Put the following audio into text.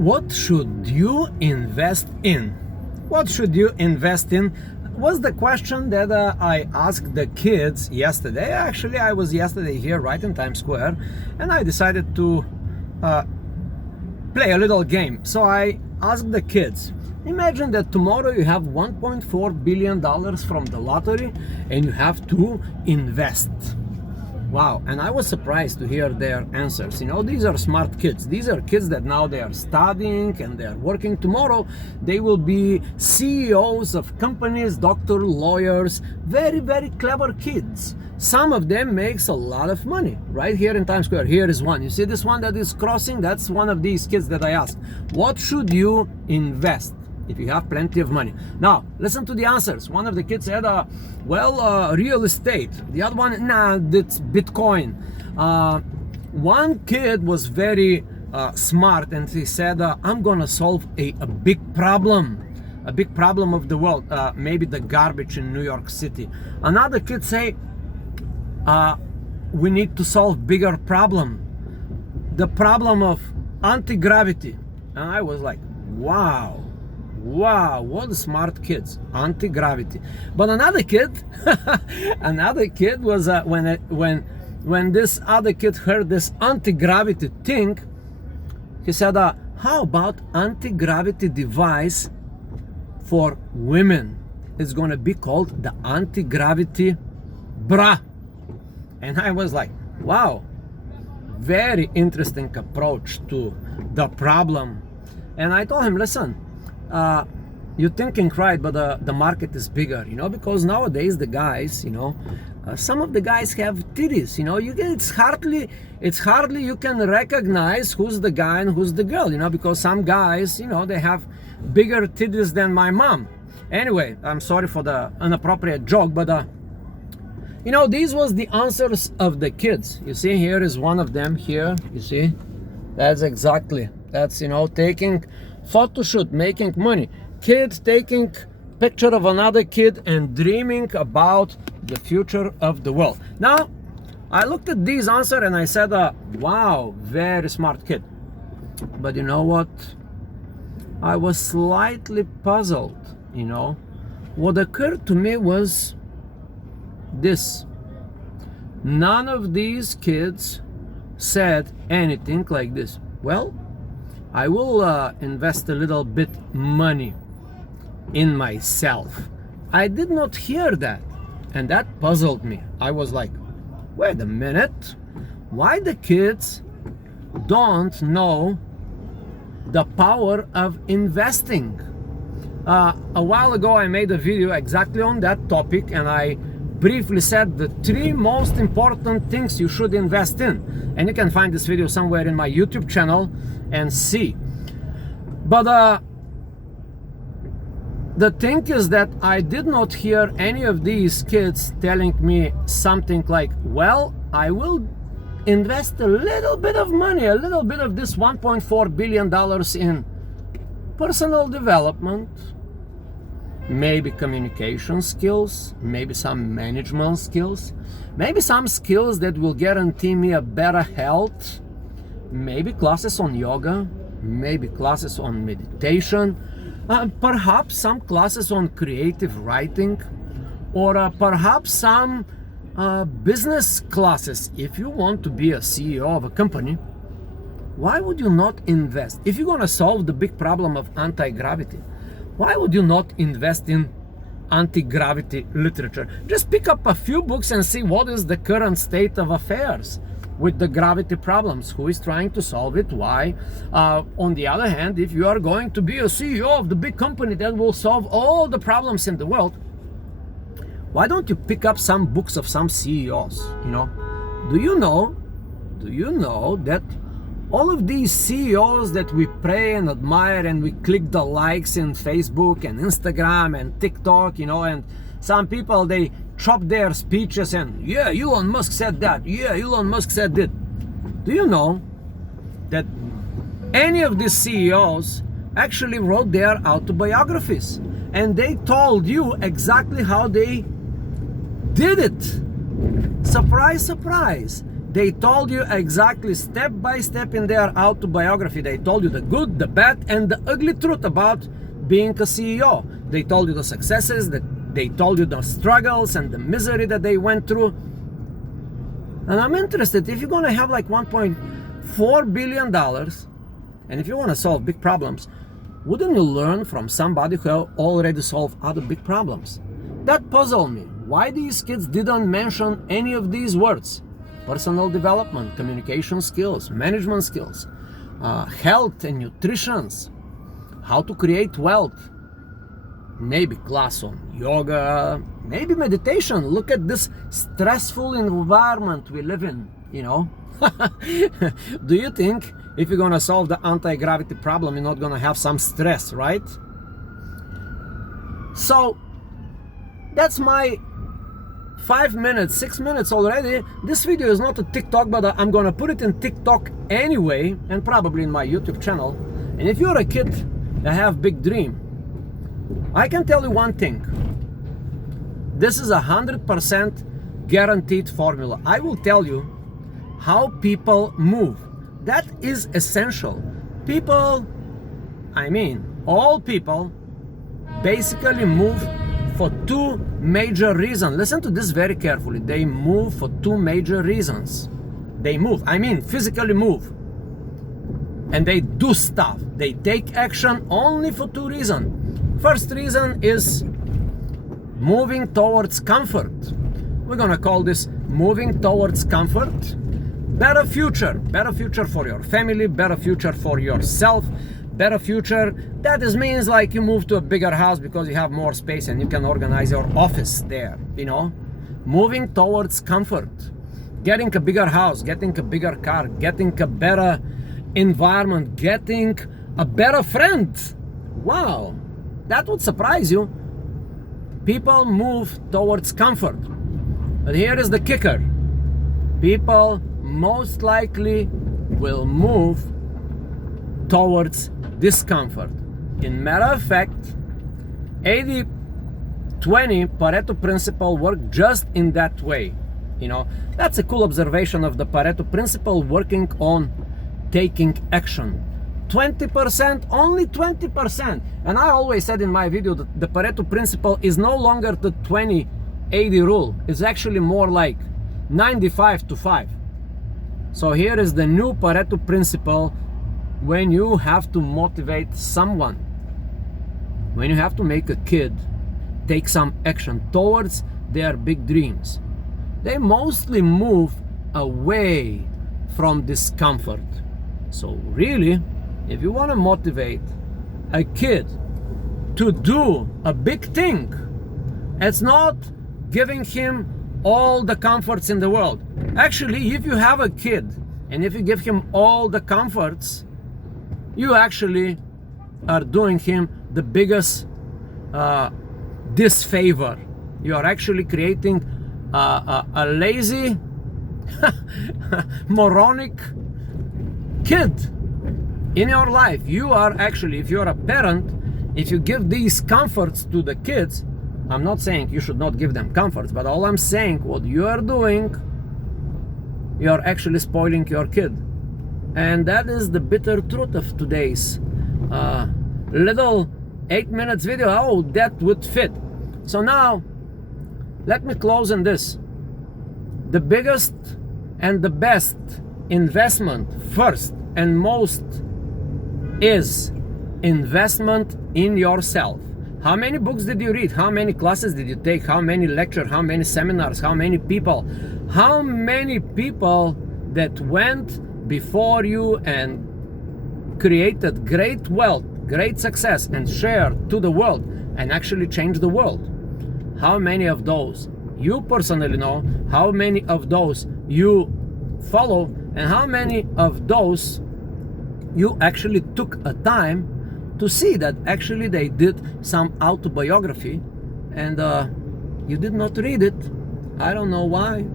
What should you invest in? What should you invest in? Was the question that I asked the kids yesterday. Actually, I was yesterday here right in Times Square, and I decided to play a little game. So I asked the kids, imagine that tomorrow you have $1.4 billion from the lottery and you have to invest. Wow, and I was surprised to hear their answers. You know, these are smart kids. These are kids that now they are studying and they are working. Tomorrow they will be CEOs of companies, doctors, lawyers, very, very clever kids. Some of them makes a lot of money right here in Times Square. Here is one. You see this one that is crossing? That's one of these kids that I asked. What should you invest if you have plenty of money? Now, listen to the answers. One of the kids said, real estate. The other one, nah, that's Bitcoin. One kid was very smart and he said, I'm gonna solve a big problem. A big problem of the world. Maybe the garbage in New York City. Another kid say, we need to solve bigger problem. The problem of anti-gravity. And I was like, wow, what smart kids. Anti-gravity. But another kid, another kid was when this other kid heard this anti-gravity thing, he said, how about anti-gravity device for women? It's gonna be called the anti-gravity bra. And I was like, wow, very interesting approach to the problem. And I told him, listen, you're thinking right, but the market is bigger, you know, because nowadays the guys, you know, some of the guys have titties, you know, it's hardly you can recognize who's the guy and who's the girl, you know, because some guys, you know, they have bigger titties than my mom. Anyway, I'm sorry for the inappropriate joke, but you know, these was the answers of the kids. You see, here is one of them here, you see, that's, you know, taking photo shoot, making money. Kid taking picture of another kid and dreaming about the future of the world. Now, I looked at these answers and I said, wow, very smart kid. But you know what? I was slightly puzzled, you know. What occurred to me was this. None of these kids said anything like this. Well, I will invest a little bit money in myself. I did not hear that, and that puzzled me. I was like, wait a minute, why the kids don't know the power of investing? A while ago I made a video exactly on that topic, and I briefly said the 3 most important things you should invest in, and you can find this video somewhere in my YouTube channel and see. But the thing is that I did not hear any of these kids telling me something like, well, I will invest a little bit of money, a little bit of this $1.4 billion in personal development, maybe communication skills, maybe some management skills, maybe some skills that will guarantee me a better health, maybe classes on yoga, maybe classes on meditation, perhaps some classes on creative writing, or perhaps some business classes. If you want to be a CEO of a company, why would you not invest? If you're going to solve the big problem of anti-gravity, why would you not invest in anti-gravity literature? Just pick up a few books and see what is the current state of affairs with the gravity problems. Who is trying to solve it? Why? On the other hand, if you are going to be a CEO of the big company that will solve all the problems in the world, why don't you pick up some books of some CEOs? You know, do you know that all of these CEOs that we pray and admire and we click the likes in Facebook and Instagram and TikTok, you know, and some people, they chop their speeches and, yeah, Elon Musk said that, yeah, Elon Musk said that. Do you know that any of these CEOs actually wrote their autobiographies and they told you exactly how they did it? Surprise, surprise. They told you exactly step by step in their autobiography. They told you the good, the bad, and the ugly truth about being a CEO. They told you the successes, they told you the struggles and the misery that they went through. And I'm interested, if you're gonna have like $1.4 billion, and if you wanna solve big problems, wouldn't you learn from somebody who already solved other big problems? That puzzled me. Why these kids didn't mention any of these words? Personal development, communication skills, management skills, health and nutrition, how to create wealth, maybe class on yoga, maybe meditation. Look at this stressful environment we live in, you know. Do you think if you're gonna solve the anti-gravity problem, you're not gonna have some stress, right? So that's my 5 minutes, 6 minutes already. This video is not a TikTok, but I'm gonna put it in TikTok anyway, and probably in my YouTube channel. And if you're a kid that have big dream, I can tell you one thing. This is 100% guaranteed formula. I will tell you how people move. That is essential. People, I mean, all people basically move for two major reasons. Listen to this very carefully. They move for two major reasons. They move, I mean physically move. And they do stuff. They take action only for two reasons. First reason is moving towards comfort. We're gonna call this moving towards comfort. Better future for your family, better future for yourself, better future. That means like you move to a bigger house because you have more space and you can organize your office there, you know. Moving towards comfort, getting a bigger house, getting a bigger car, getting a better environment, getting a better friend. Wow, that would surprise you. People move towards comfort. But here is the kicker. People most likely will move towards discomfort. In matter of fact, 80-20 Pareto principle works just in that way. You know, that's a cool observation of the Pareto principle, working on taking action. 20%, only 20%. And I always said in my video that the Pareto principle is no longer the 20-80 rule. It's actually more like 95-5. So here is the new Pareto principle. When you have to motivate someone, when you have to make a kid take some action towards their big dreams, they mostly move away from discomfort. So really, if you want to motivate a kid to do a big thing, it's not giving him all the comforts in the world. Actually, if you have a kid and if you give him all the comforts, you actually are doing him the biggest disfavor. You are actually creating a lazy, moronic kid in your life. You are actually, if you're a parent, if you give these comforts to the kids, I'm not saying you should not give them comforts, but all I'm saying, what you are doing, you are actually spoiling your kid. And that is the bitter truth of today's little 8 minutes video. Oh, that would fit. So now, let me close on this. The biggest and the best investment, first and most, is investment in yourself. How many books did you read? How many classes did you take? How many lectures? How many seminars? How many people? How many people that went before you and created great wealth, great success, and shared to the world and actually changed the world? How many of those you personally know? How many of those you follow? And how many of those you actually took a time to see that actually they did some autobiography and you did not read it? I don't know why.